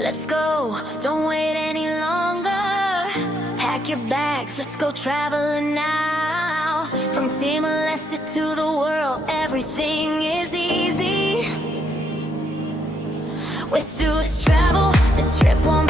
Let's go, don't wait any longer. Pack your bags, let's go traveling now. From Timor-Leste to the world, everything is easy. With Zeus Travel, this trip won't